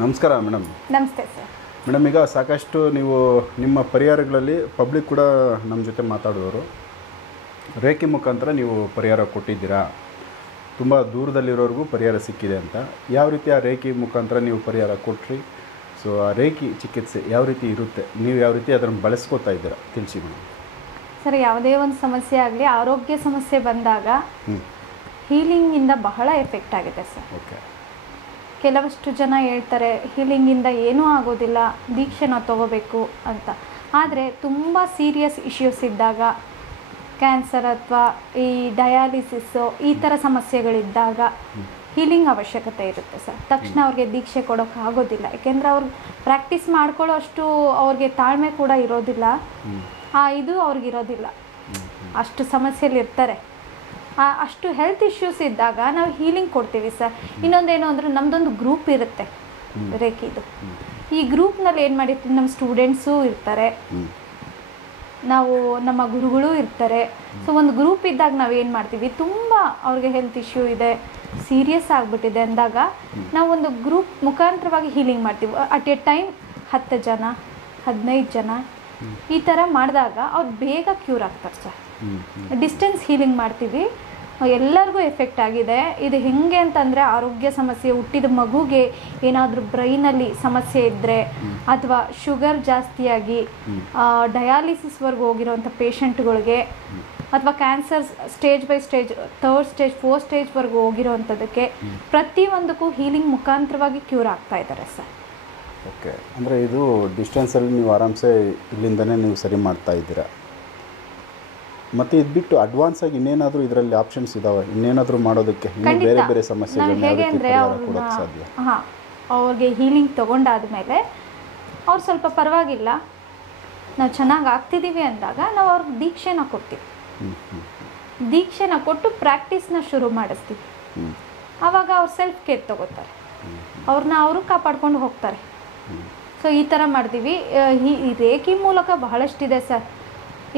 ನಮಸ್ಕಾರ ಮೇಡಮ್. ನಮಸ್ತೆ sir. Madam, ಈಗ ಸಾಕಷ್ಟು ನೀವು ನಿಮ್ಮ ಪರಿಹಾರಗಳಲ್ಲಿ ಪಬ್ಲಿಕ್ ಕೂಡ ನಮ್ಮ ಜೊತೆ ಮಾತಾಡೋರು ರೇಖೆ ಮುಖಾಂತರ ನೀವು ಪರಿಹಾರ ಕೊಟ್ಟಿದ್ದೀರಾ, ತುಂಬ ದೂರದಲ್ಲಿರೋರಿಗೂ ಪರಿಹಾರ ಸಿಕ್ಕಿದೆ ಅಂತ. ಯಾವ ರೀತಿ ಆ ರೇಖೆ ಮುಖಾಂತರ ನೀವು ಪರಿಹಾರ ಕೊಟ್ರಿ? ಸೊ ಆ ರೇಖೆ ಚಿಕಿತ್ಸೆ ಯಾವ ರೀತಿ ಇರುತ್ತೆ, ನೀವು ಯಾವ ರೀತಿ ಅದನ್ನು ಬಳಸ್ಕೊತಾ ಇದ್ದೀರಾ ತಿಳಿಸಿ ಮೇಡಮ್. ಸರ್, ಯಾವುದೇ ಒಂದು ಸಮಸ್ಯೆ ಆಗಲಿ, ಆರೋಗ್ಯ ಸಮಸ್ಯೆ ಬಂದಾಗ ಹೀಲಿಂಗಿಂದ ಬಹಳ ಎಫೆಕ್ಟ್ ಆಗಿದೆ ಸರ್. ಓಕೆ. ಕೆಲವಷ್ಟು ಜನ ಹೇಳ್ತಾರೆ ಹೀಲಿಂಗಿಂದ ಏನೂ ಆಗೋದಿಲ್ಲ, ದೀಕ್ಷೆ ನಾವು ತೊಗೋಬೇಕು ಅಂತ. ಆದರೆ ತುಂಬ ಸೀರಿಯಸ್ ಇಶ್ಯೂಸ್ ಇದ್ದಾಗ, ಕ್ಯಾನ್ಸರ್ ಅಥವಾ ಈ ಡಯಾಲಿಸಿಸ್ಸು ಈ ಥರ ಸಮಸ್ಯೆಗಳಿದ್ದಾಗ ಹೀಲಿಂಗ್ ಅವಶ್ಯಕತೆ ಇರುತ್ತೆ ಸರ್. ತಕ್ಷಣ ಅವ್ರಿಗೆ ದೀಕ್ಷೆ ಕೊಡೋಕೆ ಆಗೋದಿಲ್ಲ, ಯಾಕೆಂದರೆ ಅವ್ರಿಗೆ ಪ್ರಾಕ್ಟೀಸ್ ಮಾಡ್ಕೊಳ್ಳೋ ಅಷ್ಟು ಅವ್ರಿಗೆ ತಾಳ್ಮೆ ಕೂಡ ಇರೋದಿಲ್ಲ, ಇದು ಅವ್ರಿಗಿರೋದಿಲ್ಲ, ಅಷ್ಟು ಸಮಸ್ಯೆಯಲ್ಲಿ ಇರ್ತಾರೆ. ಅಷ್ಟು ಹೆಲ್ತ್ ಇಶ್ಯೂಸ್ ಇದ್ದಾಗ ನಾವು ಹೀಲಿಂಗ್ ಕೊಡ್ತೀವಿ ಸರ್. ಇನ್ನೊಂದೇನು ಅಂದರೆ ನಮ್ಮದೊಂದು ಗ್ರೂಪ್ ಇರುತ್ತೆ ರೇಖಿದು. ಈ ಗ್ರೂಪ್ನಲ್ಲಿ ಏನು ಮಾಡಿರ್ತೀವಿ, ನಮ್ಮ ಸ್ಟೂಡೆಂಟ್ಸು ಇರ್ತಾರೆ, ನಾವು ನಮ್ಮ ಗುರುಗಳು ಇರ್ತಾರೆ. ಸೊ ಒಂದು ಗ್ರೂಪ್ ಇದ್ದಾಗ ನಾವು ಏನು ಮಾಡ್ತೀವಿ, ತುಂಬ ಅವ್ರಿಗೆ ಹೆಲ್ತ್ ಇಶ್ಯೂ ಇದೆ, ಸೀರಿಯಸ್ ಆಗಿಬಿಟ್ಟಿದೆ ಅಂದಾಗ ನಾವು ಒಂದು ಗ್ರೂಪ್ ಮುಖಾಂತರವಾಗಿ ಹೀಲಿಂಗ್ ಮಾಡ್ತೀವಿ. ಅಟ್ ಎ ಟೈಮ್ 10 ಜನ 15 ಜನ ಈ ಥರ ಮಾಡಿದಾಗ ಅವ್ರು ಬೇಗ ಕ್ಯೂರ್ ಆಗ್ತಾರೆ ಸರ್. ಡಿಸ್ಟೆನ್ಸ್ ಹೀಲಿಂಗ್ ಮಾಡ್ತೀವಿ, ಎಲ್ಲರಿಗೂ ಎಫೆಕ್ಟ್ ಆಗಿದೆ. ಇದು ಹೆಂಗೆ ಅಂತಂದರೆ, ಆರೋಗ್ಯ ಸಮಸ್ಯೆ, ಹುಟ್ಟಿದ ಮಗುಗೆ ಏನಾದರೂ ಬ್ರೈನಲ್ಲಿ ಸಮಸ್ಯೆ ಇದ್ದರೆ, ಅಥವಾ ಶುಗರ್ ಜಾಸ್ತಿಯಾಗಿ ಡಯಾಲಿಸಿಸ್ವರೆಗೂ ಹೋಗಿರೋವಂಥ ಪೇಷಂಟ್ಗಳಿಗೆ, ಅಥವಾ cancer stage by stage 3rd stage 4th ಸ್ಟೇಜ್ವರೆಗೂ ಹೋಗಿರೋವಂಥದ್ದಕ್ಕೆ ಪ್ರತಿಯೊಂದಕ್ಕೂ ಹೀಲಿಂಗ್ ಮುಖಾಂತರವಾಗಿ ಕ್ಯೂರ್ ಆಗ್ತಾ ಇದ್ದಾರೆ ಸರ್. ಓಕೆ. ಅಂದರೆ ಇದು ಡಿಸ್ಟೆನ್ಸಲ್ಲಿ ನೀವು ಆರಾಮ್ಸೆ ಇಲ್ಲಿಂದನೇ ನೀವು ಸರಿ ಮಾಡ್ತಾ ಇದ್ದೀರಾ. ಮತ್ತು ಇದು ಬಿಟ್ಟು ಅಡ್ವಾನ್ಸ್ ಆಗಿ ಇನ್ನೇನಾದರೂ ಇದರಲ್ಲಿ ಆಪ್ಷನ್ಸ್ ಇದಾವೆ, ಇನ್ನೇನಾದರೂ ಮಾಡೋದಕ್ಕೆ ಬೇರೆ ಬೇರೆ ಸಮಸ್ಯೆಗಳನ್ನ ಹೇಗೆ ಅಂದರೆ ಸಾಧ್ಯ? ಅವ್ರಿಗೆ ಹೀಲಿಂಗ್ ತೊಗೊಂಡಾದ್ಮೇಲೆ ಅವ್ರು ಸ್ವಲ್ಪ ಪರವಾಗಿಲ್ಲ, ನಾವು ಚೆನ್ನಾಗಿ ಆಗ್ತಿದ್ದೀವಿ ಅಂದಾಗ ನಾವು ಅವ್ರಿಗೆ ದೀಕ್ಷೆನ ಕೊಡ್ತೀವಿ. ದೀಕ್ಷೆನ ಕೊಟ್ಟು ಪ್ರಾಕ್ಟೀಸ್ನ ಶುರು ಮಾಡಿಸ್ತೀವಿ. ಆವಾಗ ಅವ್ರು ಸೆಲ್ಫ್ ಕೇರ್ ತೊಗೋತಾರೆ, ಅವ್ರನ್ನ ಅವರು ಕಾಪಾಡ್ಕೊಂಡು ಹೋಗ್ತಾರೆ. ಸೊ ಈ ಥರ ಮಾಡ್ತೀವಿ. ಈ ರೇಖೆ ಮೂಲಕ ಬಹಳಷ್ಟಿದೆ ಸರ್.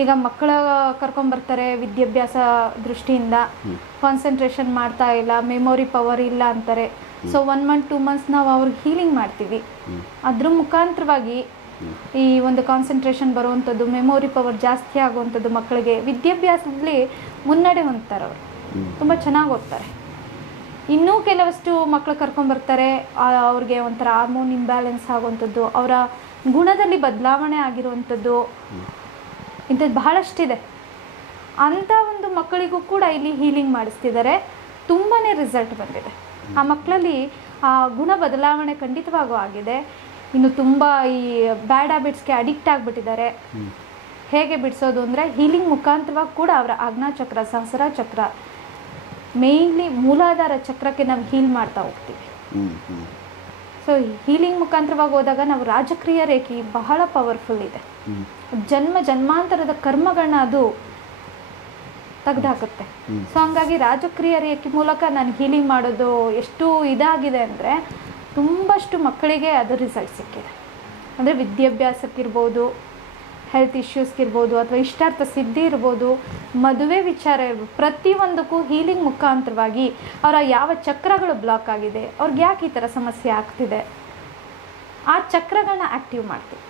ಈಗ ಮಕ್ಕಳ ಕರ್ಕೊಂಬರ್ತಾರೆ, ವಿದ್ಯಾಭ್ಯಾಸ ದೃಷ್ಟಿಯಿಂದ ಕಾನ್ಸಂಟ್ರೇಷನ್ ಮಾಡ್ತಾ ಇಲ್ಲ, ಮೆಮೊರಿ ಪವರ್ ಇಲ್ಲ ಅಂತಾರೆ. ಸೊ 1 month 2 months ನಾವು ಅವ್ರಿಗೆ ಹೀಲಿಂಗ್ ಮಾಡ್ತೀವಿ. ಅದ್ರ ಮುಖಾಂತರವಾಗಿ ಈ ಒಂದು ಕಾನ್ಸಂಟ್ರೇಷನ್ ಬರುವಂಥದ್ದು, ಮೆಮೊರಿ ಪವರ್ ಜಾಸ್ತಿ ಆಗುವಂಥದ್ದು, ಮಕ್ಕಳಿಗೆ ವಿದ್ಯಾಭ್ಯಾಸದಲ್ಲಿ ಮುನ್ನಡೆ ಹೊಂದ್ತಾರೆ, ಅವರು ತುಂಬ ಚೆನ್ನಾಗಿ ಓದ್ತಾರೆ. ಇನ್ನೂ ಕೆಲವಷ್ಟು ಮಕ್ಕಳು ಕರ್ಕೊಂಬರ್ತಾರೆ, ಅವ್ರಿಗೆ ಒಂಥರ ಹಾರ್ಮೋನ್ ಇಂಬ್ಯಾಲೆನ್ಸ್ ಆಗುವಂಥದ್ದು, ಅವರ ಗುಣದಲ್ಲಿ ಬದಲಾವಣೆ ಆಗಿರುವಂಥದ್ದು, ಇಂಥದ್ದು ಬಹಳಷ್ಟಿದೆ. ಅಂಥ ಒಂದು ಮಕ್ಕಳಿಗೂ ಕೂಡ ಇಲ್ಲಿ ಹೀಲಿಂಗ್ ಮಾಡಿಸ್ತಿದ್ದಾರೆ. ತುಂಬಾ ರಿಸಲ್ಟ್ ಬಂದಿದೆ. ಆ ಮಕ್ಕಳಲ್ಲಿ ಆ ಗುಣ ಬದಲಾವಣೆ ಖಂಡಿತವಾಗೂ ಆಗಿದೆ. ಇನ್ನು ತುಂಬ ಈ ಬ್ಯಾಡ್ ಹ್ಯಾಬಿಟ್ಸ್ಗೆ ಅಡಿಕ್ಟ್ ಆಗಿಬಿಟ್ಟಿದ್ದಾರೆ. ಹೇಗೆ ಬಿಡಿಸೋದು ಅಂದರೆ, ಹೀಲಿಂಗ್ ಮುಖಾಂತರವಾಗಿ ಕೂಡ ಅವರ ಆಜ್ಞಾಚಕ್ರ, ಸಹಸ್ರ ಚಕ್ರ, ಮೇಯ್ನ್ಲಿ ಮೂಲಾಧಾರ ಚಕ್ರಕ್ಕೆ ನಾವು ಹೀಲ್ ಮಾಡ್ತಾ ಹೋಗ್ತೀವಿ. ಸೊ ಹೀಲಿಂಗ್ ಮುಖಾಂತರವಾಗಿ ಹೋದಾಗ ನಾವು ರಾಜಕ್ರಿಯ ರೇಖೆ ಬಹಳ ಪವರ್ಫುಲ್ ಇದೆ. ಜನ್ಮಾಂತರದ ಕರ್ಮಗಳನ್ನ ಅದು ತೆಗೆದುಹಾಕುತ್ತೆ. ಸೊ ಹಂಗಾಗಿ ರಾಜಕ್ರಿಯ ರೇಖೆ ಮೂಲಕ ನಾನು ಹೀಲಿಂಗ್ ಮಾಡೋದು ಎಷ್ಟು ಇದಾಗಿದೆ ಅಂದರೆ, ತುಂಬಷ್ಟು ಮಕ್ಕಳಿಗೆ ಅದು ರಿಸಲ್ಟ್ ಸಿಕ್ಕಿದೆ. ಅಂದರೆ ವಿದ್ಯಾಭ್ಯಾಸಕ್ಕಿರ್ಬೋದು, ಹೆಲ್ತ್ ಇಶ್ಯೂಸ್ಗಿರ್ಬೋದು, ಅಥವಾ ಇಷ್ಟಾರ್ಥ ಸಿದ್ಧಿ ಇರ್ಬೋದು, ಮದುವೆ ವಿಚಾರ ಇರ್ಬೋದು, ಪ್ರತಿಯೊಂದಕ್ಕೂ ಹೀಲಿಂಗ್ ಮುಖಾಂತರವಾಗಿ ಅವರ ಯಾವ ಚಕ್ರಗಳು ಬ್ಲಾಕ್ ಆಗಿದೆ, ಅವ್ರಿಗೆ ಯಾಕೆ ಈ ಥರ ಸಮಸ್ಯೆ ಆಗ್ತಿದೆ, ಆ ಚಕ್ರಗಳನ್ನ ಆ್ಯಕ್ಟಿವ್ ಮಾಡ್ತೀವಿ.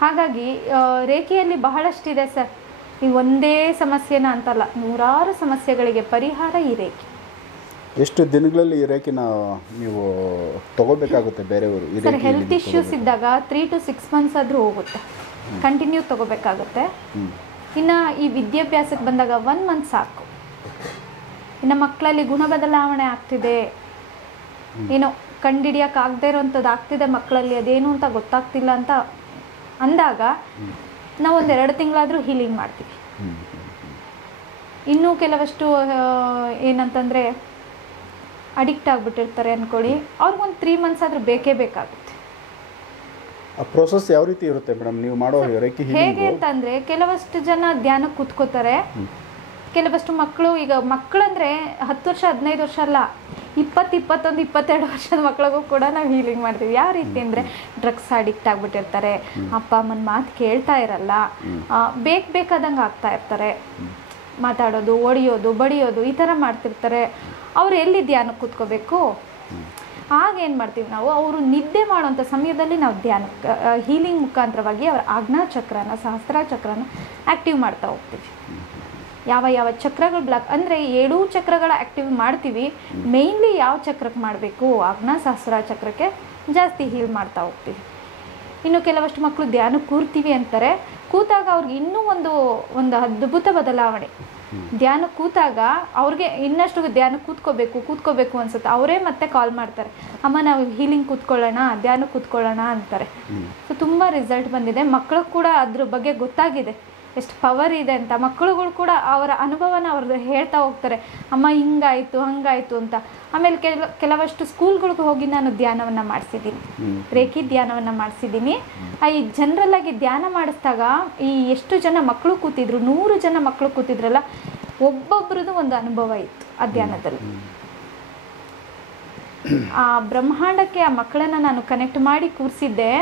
ಹಾಗಾಗಿ ರೇಖೆಯಲ್ಲಿ ಬಹಳಷ್ಟಿದೆ ಸರ್. ಈ ಒಂದೇ ಸಮಸ್ಯೆನ ಅಂತಲ್ಲ, 100 ಸಮಸ್ಯೆಗಳಿಗೆ ಪರಿಹಾರ ಈ ರೇಖೆ. ಎಷ್ಟು ದಿನಗಳಲ್ಲಿ ಈ ರೇಖೆನ ನೀವು ತಗೋಬೇಕಾಗುತ್ತೆ ಬೇರೆಯವರು? ಸರ್, ಹೆಲ್ತ್ ಇಶ್ಯೂಸ್ ಇದ್ದಾಗ 3 to 6 months ಆದರೂ ಹೋಗುತ್ತೆ, ಕಂಟಿನ್ಯೂ ತಗೋಬೇಕಾಗುತ್ತೆ. ಇನ್ನು ಈ ವಿದ್ಯಾಭ್ಯಾಸಕ್ಕೆ ಬಂದಾಗ 1 month ಸಾಕು. ಇನ್ನು ಮಕ್ಕಳಲ್ಲಿ ಗುಣ ಬದಲಾವಣೆ ಆಗ್ತಿದೆ, ಏನೋ ಕಂಡುಹಿಡಿಯೋಕ್ಕಾಗದೇ ಇರೋವಂಥದ್ದು ಆಗ್ತಿದೆ ಮಕ್ಕಳಲ್ಲಿ, ಅದೇನು ಅಂತ ಗೊತ್ತಾಗ್ತಿಲ್ಲ ಅಂತ ಅಂದಾಗ ನಾವು 1-2 ತಿಂಗಳಾದರೂ ಹೀಲಿಂಗ್ ಮಾಡ್ತೀವಿ. ಇನ್ನೂ ಕೆಲವಷ್ಟು ಏನಂತಂದರೆ ಅಡಿಕ್ಟ್ ಆಗಿಬಿಟ್ಟಿರ್ತಾರೆ ಅಂದ್ಕೊಳ್ಳಿ, ಅವ್ರಿಗೊಂದು 3 months ಆದರೂ ಬೇಕೇ ಬೇಕಾಗುತ್ತೆ. ಆ ಪ್ರೋಸೆಸ್ ಯಾವ ರೀತಿ ಇರುತ್ತೆ ಮೇಡಮ್ ನೀವು ಮಾಡೋ ರೇಖೆ ಹೀಲಿಂಗ್? ಹೇಗೆ ಅಂತಂದರೆ, ಕೆಲವಷ್ಟು ಜನ ಧ್ಯಾನಕ್ಕೆ ಕೂತ್ಕೋತಾರೆ, ಕೆಲವಷ್ಟು ಮಕ್ಕಳು, ಈಗ ಮಕ್ಕಳಂದರೆ 10 ವರ್ಷ 15 ವರ್ಷ ಅಲ್ಲ, 20, 21, 22 ವರ್ಷದ ಮಕ್ಕಳಿಗೂ ಕೂಡ ನಾವು ಹೀಲಿಂಗ್ ಮಾಡ್ತೀವಿ. ಯಾವ ರೀತಿ ಅಂದರೆ, ಡ್ರಗ್ಸ್ ಅಡಿಕ್ಟ್ ಆಗಿಬಿಟ್ಟಿರ್ತಾರೆ, ಅಪ್ಪ ಅಮ್ಮನ ಮಾತು ಕೇಳ್ತಾ ಇರಲ್ಲ, ಬೇಕಾದಂಗೆ ಆಗ್ತಾ ಇರ್ತಾರೆ, ಮಾತಾಡೋದು, ಹೊಡಿಯೋದು, ಬಡಿಯೋದು ಈ ಥರ ಮಾಡ್ತಿರ್ತಾರೆ. ಅವ್ರು ಎಲ್ಲಿ ಧ್ಯಾನಕ್ಕೆ ಕೂತ್ಕೋಬೇಕು? ಆಗ ಏನು ಮಾಡ್ತೀವಿ ನಾವು, ಅವರು ನಿದ್ದೆ ಮಾಡುವಂಥ ಸಮಯದಲ್ಲಿ ನಾವು ಹೀಲಿಂಗ್ ಮುಖಾಂತರವಾಗಿ ಅವರ ಆಜ್ಞಾ ಚಕ್ರನ, ಸಹಸ್ರ ಚಕ್ರನ ಆ್ಯಕ್ಟಿವ್ ಮಾಡ್ತಾ ಹೋಗ್ತೀವಿ. ಯಾವ ಚಕ್ರಗಳು ಬ್ಲಾಕ್ ಅಂದರೆ 7 ಚಕ್ರಗಳ ಆ್ಯಕ್ಟಿವ್ ಮಾಡ್ತೀವಿ. ಮೇಯ್ನ್ಲಿ ಯಾವ ಚಕ್ರಕ್ಕೆ ಮಾಡಬೇಕು, ಆಜ್ಞಾ ಸಹಸ್ರ ಚಕ್ರಕ್ಕೆ ಜಾಸ್ತಿ ಹೀಲ್ ಮಾಡ್ತಾ ಹೋಗ್ತೀವಿ. ಇನ್ನು ಕೆಲವಷ್ಟು ಮಕ್ಕಳು ಧ್ಯಾನಕ್ಕೆ ಕೂರ್ತೀವಿ ಅಂತಾರೆ, ಕೂತಾಗ ಅವ್ರಿಗೆ ಇನ್ನೂ ಒಂದು ಅದ್ಭುತ ಬದಲಾವಣೆ. ಧ್ಯಾನಕ್ಕೆ ಕೂತಾಗ ಅವ್ರಿಗೆ ಇನ್ನಷ್ಟು ಧ್ಯಾನಕ್ಕೆ ಕೂತ್ಕೋಬೇಕು ಅನ್ಸುತ್ತೆ. ಅವರೇ ಮತ್ತೆ ಕಾಲ್ ಮಾಡ್ತಾರೆ, ಅಮ್ಮ ನಾವು ಹೀಲಿಂಗ್ ಕೂತ್ಕೊಳ್ಳೋಣ, ಧ್ಯಾನಕ್ಕೆ ಕೂತ್ಕೊಳ್ಳೋಣ ಅಂತಾರೆ. ಸೊ ತುಂಬ ರಿಸಲ್ಟ್ ಬಂದಿದೆ. ಮಕ್ಕಳು ಕೂಡ ಅದ್ರ ಬಗ್ಗೆ ಗೊತ್ತಾಗಿದೆ ಎಷ್ಟು ಪವರ್ ಇದೆ ಅಂತ. ಮಕ್ಕಳುಗಳು ಕೂಡ ಅವರ ಅನುಭವನ ಅವ್ರದ್ದು ಹೇಳ್ತಾ ಹೋಗ್ತಾರೆ, ಅಮ್ಮ ಹಿಂಗಾಯಿತು ಹಂಗಾಯಿತು ಅಂತ. ಆಮೇಲೆ ಕೆಲವಷ್ಟು ಸ್ಕೂಲ್ಗಳಿಗೆ ಹೋಗಿ ನಾನು ಧ್ಯಾನವನ್ನು ಮಾಡಿಸಿದ್ದೀನಿ, ರೇಖಿ ಧ್ಯಾನವನ್ನು ಮಾಡಿಸಿದ್ದೀನಿ. ಈ ಜನರಲ್ಲಾಗಿ ಧ್ಯಾನ ಮಾಡಿಸಿದಾಗ ಈ ಎಷ್ಟು ಜನ ಮಕ್ಕಳು ಕೂತಿದ್ರು, 100 ಜನ ಮಕ್ಕಳು ಕೂತಿದ್ರಲ್ಲ, ಒಬ್ಬೊಬ್ರದ್ದು ಒಂದು ಅನುಭವ ಇತ್ತು ಆ ಧ್ಯಾನದಲ್ಲಿ. ಆ ಬ್ರಹ್ಮಾಂಡಕ್ಕೆ ಆ ಮಕ್ಕಳನ್ನ ನಾನು ಕನೆಕ್ಟ್ ಮಾಡಿ ಕೂರಿಸಿದ್ದೆ.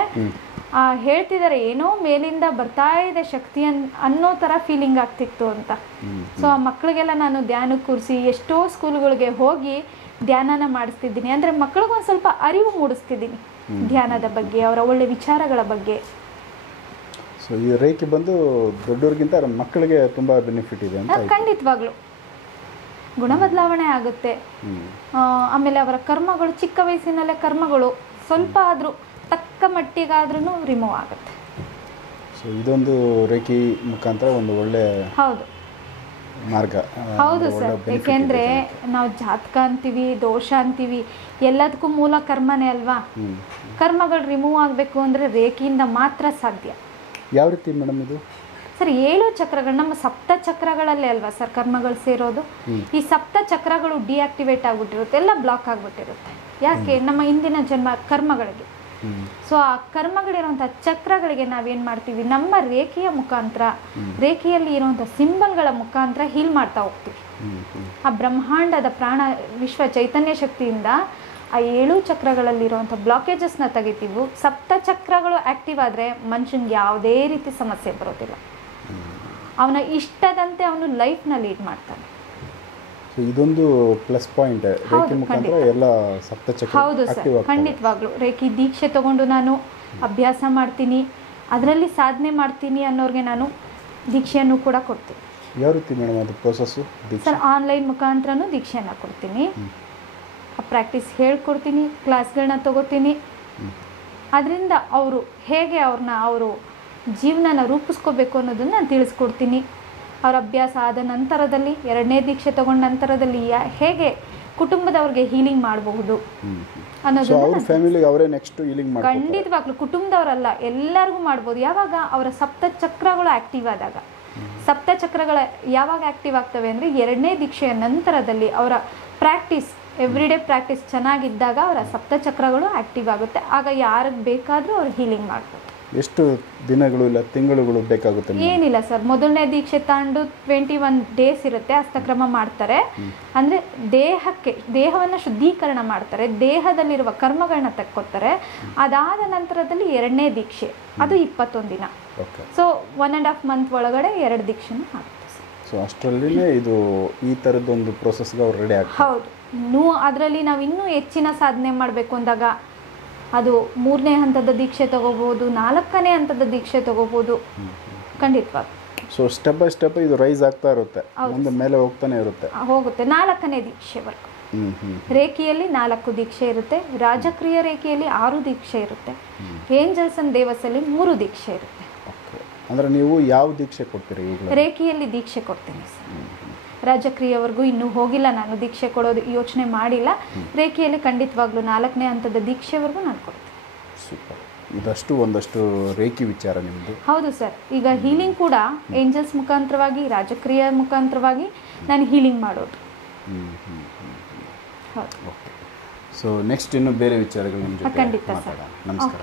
ಹೇಳ್ತಿದ್ದಾರೆ ಏನೋ ಮೇಲಿಂದ ಬರ್ತಾ ಇದೆ ಶಕ್ತಿ ಅನ್ನೋ ಥರ ಫೀಲಿಂಗ್ ಆಗ್ತಿತ್ತು ಅಂತ. ಸೊ ಆ ಮಕ್ಕಳಿಗೆಲ್ಲ ನಾನು ಧ್ಯಾನಕ್ಕೆ ಕೂರಿಸಿ ಎಷ್ಟೋ ಸ್ಕೂಲ್ಗಳಿಗೆ ಹೋಗಿ ಧ್ಯಾನನ ಮಾಡಿಸ್ತಿದ್ದೀನಿ. ಅಂದರೆ ಮಕ್ಕಳಿಗೊಂದು ಸ್ವಲ್ಪ ಅರಿವು ಮೂಡಿಸ್ತಿದ್ದೀನಿ ಧ್ಯಾನದ ಬಗ್ಗೆ, ಅವರ ಒಳ್ಳೆ ವಿಚಾರಗಳ ಬಗ್ಗೆ. ಸೊ ಈ ರೇಖೆ ಬಂದು ದೊಡ್ಡವ್ರಿಗಿಂತ ಮಕ್ಕಳಿಗೆ ತುಂಬ ಬೆನಿಫಿಟ್ ಇದೆ ಅಂತ. ಖಂಡಿತವಾಗ್ಲು ಗುಣ ಬದಲಾವಣೆ ಆಗುತ್ತೆ. ಆಮೇಲೆ ಅವರ ಕರ್ಮಗಳು, ಚಿಕ್ಕ ವಯಸ್ಸಿನಲ್ಲೇ ಕರ್ಮಗಳು ಸ್ವಲ್ಪ ಆದರೂ ತಕ್ಕ ಮಟ್ಟಿಗಾದ್ರೂ ರಿಮೂವ್ ಆಗುತ್ತೆ. ಸೊ ಇದೊಂದು ರೇಖಿ ಮುಖಾಂತರ ಒಂದು ಒಳ್ಳೆ ಹೌದು ಮಾರ್ಗ. ಹೌದು ಸರ್, ಏಕೆಂದರೆ ನಾವು ಜಾತಕ ಅಂತೀವಿ, ದೋಷ ಅಂತೀವಿ, ಎಲ್ಲದಕ್ಕೂ ಮೂಲ ಕರ್ಮನೇ ಅಲ್ವಾ. ಕರ್ಮಗಳು ರಿಮೂವ್ ಆಗಬೇಕು ಅಂದರೆ ರೇಖೆಯಿಂದ ಮಾತ್ರ ಸಾಧ್ಯ. ಯಾವ ರೀತಿ ಮೇಡಮ್ ಇದು? ಸರ್ 7 ಚಕ್ರಗಳು ನಮ್ಮ ಸಪ್ತ ಚಕ್ರಗಳಲ್ಲೇ ಅಲ್ವಾ ಸರ್ ಕರ್ಮಗಳು ಸೇರೋದು. ಈ ಸಪ್ತ ಚಕ್ರಗಳು ಡಿಆಕ್ಟಿವೇಟ್ ಆಗಿಬಿಟ್ಟಿರುತ್ತೆ, ಎಲ್ಲ ಬ್ಲಾಕ್ ಆಗಿಬಿಟ್ಟಿರುತ್ತೆ. ಯಾಕೆ? ನಮ್ಮ ಹಿಂದಿನ ಜನ್ಮ ಕರ್ಮಗಳಿಗೆ. ಸೊ ಆ ಕರ್ಮಗಳಿರುವಂಥ ಚಕ್ರಗಳಿಗೆ ನಾವೇನು ಮಾಡ್ತೀವಿ, ನಮ್ಮ ರೇಖೆಯ ಮುಖಾಂತರ, ರೇಖೆಯಲ್ಲಿ ಇರುವಂಥ ಸಿಂಬಲ್ಗಳ ಮುಖಾಂತರ ಹೀಲ್ ಮಾಡ್ತಾ ಹೋಗ್ತೀವಿ. ಆ ಬ್ರಹ್ಮಾಂಡದ ಪ್ರಾಣ ವಿಶ್ವ ಚೈತನ್ಯ ಶಕ್ತಿಯಿಂದ ಆ 7 ಚಕ್ರಗಳಲ್ಲಿರುವಂಥ ಬ್ಲಾಕೇಜಸ್ನ ತೆಗಿತೀವಿ. ಸಪ್ತ ಚಕ್ರಗಳು ಆ್ಯಕ್ಟಿವ್ ಆದರೆ ಮನುಷ್ಯನಿಗೆ ಯಾವುದೇ ರೀತಿ ಸಮಸ್ಯೆ ಬರೋದಿಲ್ಲ. ಅವನ ಇಷ್ಟದಂತೆ ಅವನು ಲೈಫ್ನ ಲೀಡ್ ಮಾಡ್ತಾನೆ. ಇದೊಂದು ಪ್ಲಸ್ ಪಾಯಿಂಟ್ ರೇಖೆ ಮುಖಾಂತರ ಎಲ್ಲ ಸಪ್ತಚಕ್ರ. ಹೌದು ಸರ್, ಖಂಡಿತವಾಗ್ಲೂ ರೇಖೆ ದೀಕ್ಷೆ ತಗೊಂಡು ನಾನು ಅಭ್ಯಾಸ ಮಾಡ್ತೀನಿ, ಅದರಲ್ಲಿ ಸಾಧನೆ ಮಾಡ್ತೀನಿ ಅನ್ನೋರಿಗೆ ನಾನು ದೀಕ್ಷೆಯನ್ನು ಕೂಡ ಕೊಡ್ತೀನಿ. ಯಾವ ರೀತಿ ಮೇಡಮ್ ಅದು ಪ್ರೋಸೆಸ್ಸು? ಸರ್ ಆನ್ಲೈನ್ ಮುಖಾಂತರನೂ ದೀಕ್ಷೆಯನ್ನು ಕೊಡ್ತೀನಿ, ಪ್ರಾಕ್ಟೀಸ್ ಹೇಳ್ಕೊಡ್ತೀನಿ, ಕ್ಲಾಸ್ಗಳನ್ನ ತಗೋತೀನಿ. ಅದರಿಂದ ಅವರು ಹೇಗೆ ಅವರು ಜೀವನನ ರೂಪಿಸ್ಕೋಬೇಕು ಅನ್ನೋದನ್ನು ನಾನು ತಿಳಿಸ್ಕೊಡ್ತೀನಿ. ಅವ್ರ ಅಭ್ಯಾಸ ಆದ ನಂತರದಲ್ಲಿ, 2ನೇ ದೀಕ್ಷೆ ತಗೊಂಡ ನಂತರದಲ್ಲಿ ಹೇಗೆ ಕುಟುಂಬದವ್ರಿಗೆ ಹೀಲಿಂಗ್ ಮಾಡಬಹುದು ಅನ್ನೋದನ್ನು ಖಂಡಿತವಾಗ್ಲೂ ಕುಟುಂಬದವರಲ್ಲ ಎಲ್ಲರಿಗೂ ಮಾಡ್ಬೋದು. ಯಾವಾಗ ಅವರ ಸಪ್ತ ಚಕ್ರಗಳು ಆ್ಯಕ್ಟಿವ್ ಆದಾಗ. ಸಪ್ತ ಚಕ್ರಗಳ ಯಾವಾಗ ಆ್ಯಕ್ಟಿವ್ ಆಗ್ತವೆ ಅಂದರೆ 2ನೇ ದೀಕ್ಷೆಯ ನಂತರದಲ್ಲಿ ಅವರ ಪ್ರಾಕ್ಟೀಸ್, ಎವ್ರಿಡೇ ಪ್ರಾಕ್ಟೀಸ್ ಚೆನ್ನಾಗಿದ್ದಾಗ ಅವರ ಸಪ್ತ ಚಕ್ರಗಳು ಆ್ಯಕ್ಟಿವ್ ಆಗುತ್ತೆ. ಆಗ ಯಾರಿಗೆ ಬೇಕಾದರೂ ಅವ್ರು ಹೀಲಿಂಗ್ ಮಾಡ್ಬೋದು. ಎಷ್ಟು ದಿನಗಳು ಇಲ್ಲ ತಿಂಗಳುಗಳು ಬೇಕಾಗುತ್ತೆ? ಏನಿಲ್ಲ ಸರ್, ಮೊದಲನೇ ದೀಕ್ಷೆ ತಾಂಡು 21 ಡೇಸ್ ಇರುತ್ತೆ, ಹಸ್ತಕ್ರಮ ಮಾಡ್ತಾರೆ. ಅಂದರೆ ದೇಹವನ್ನು ಶುದ್ಧೀಕರಣ ಮಾಡ್ತಾರೆ, ದೇಹದಲ್ಲಿರುವ ಕರ್ಮಗಳನ್ನ ತೆಕ್ಕೊತಾರೆ. ಅದಾದ ನಂತರದಲ್ಲಿ 2ನೇ ದೀಕ್ಷೆ, ಅದು 21 ದಿನ. ಸೊ 1.5 ಮಂತ್ ಒಳಗಡೆ 2 ದೀಕ್ಷೆನೂ ಆಗುತ್ತೆ ಸರ್. ಸೊ ಅಷ್ಟರಲ್ಲಿನೇ ಇದು ಈ ಥರದ್ದೊಂದು ಪ್ರೋಸೆಸ್ಗೆ ಅವ್ರು ರೆಡಿ ಆಗ್ತಾರೆ. ಹೌದು, ಅದರಲ್ಲಿ ನಾವು ಇನ್ನೂ ಹೆಚ್ಚಿನ ಸಾಧನೆ ಮಾಡಬೇಕು ಅಂದಾಗ ಅದು 3ನೇ ಹಂತದ ದೀಕ್ಷೆ ತಗೋಬಹುದು, 4ನೇ ಹಂತದ ದೀಕ್ಷೆ ತಗೋಬಹುದು. ಖಂಡಿತವಾಗಿ. ಸೊ ಸ್ಟೆಪ್ ಬೈ ಸ್ಟೆಪ್ ಇದು ರೈಸ್ ಆಗ್ತಾ ಇರುತ್ತೆ, ಮುಂದೆ ಮೇಲೆ ಹೋಗ್ತಾನೆ ಇರುತ್ತೆ, ಹೋಗುತ್ತೆ. 4ನೇ ದೀಕ್ಷೆವರೆಗೂ ರೇಖೆಯಲ್ಲಿ 4 ದೀಕ್ಷೆ ಇರುತ್ತೆ, ರಾಜಕ್ರಿಯ ರೇಖೆಯಲ್ಲಿ 6 ದೀಕ್ಷೆ ಇರುತ್ತೆ, ಏಂಜಲ್ಸ್ ಅಂಡ್ ದೇವಸಲ್ಲಿ 3 ದೀಕ್ಷೆ ಇರುತ್ತೆ. ಅಂದರೆ ನೀವು ಯಾವ ದೀಕ್ಷೆ ಕೊಡ್ತೀರಿ? ರೇಖೆಯಲ್ಲಿ ದೀಕ್ಷೆ ಕೊಡ್ತೀನಿ ಸರ್. ರಾಜಕ್ರಿಯವರೆಗೂ ಇನ್ನೂ ಹೋಗಿಲ್ಲ, ನಾನು ದೀಕ್ಷೆ ಕೊಡೋದು ಯೋಚನೆ ಮಾಡಿಲ್ಲ. ರೇಖೆಯಲ್ಲಿ ಖಂಡಿತವಾಗ್ಲೂ 4ನೇ ಹಂತದ ದೀಕ್ಷೆವರೆಗೂ ನಾನು ಕೊಡ್ತೀನಿ. ಸೂಪರ್. ಇದಷ್ಟು ಒಂದಷ್ಟು ರೇಖಿ ವಿಚಾರ ನಿಮ್ಮದು. ಹೌದು ಸರ್. ಈಗ ಹೀಲಿಂಗ್ ಕೂಡ ಏಂಜಲ್ಸ್ ಮುಖಾಂತರವಾಗಿ, ರಾಜಕ್ರಿಯ ಮುಖಾಂತರವಾಗಿ ನಾನು ಹೀಲಿಂಗ್ ಮಾಡೋದು. ಸೊ ನೆಕ್ಸ್ಟ್ ಇನ್ನು ಬೇರೆ ವಿಚಾರಗಳು ನಿಮ್ಮ ಜೊತೆ ಖಂಡಿತ ಸರ್. ನಮಸ್ಕಾರ.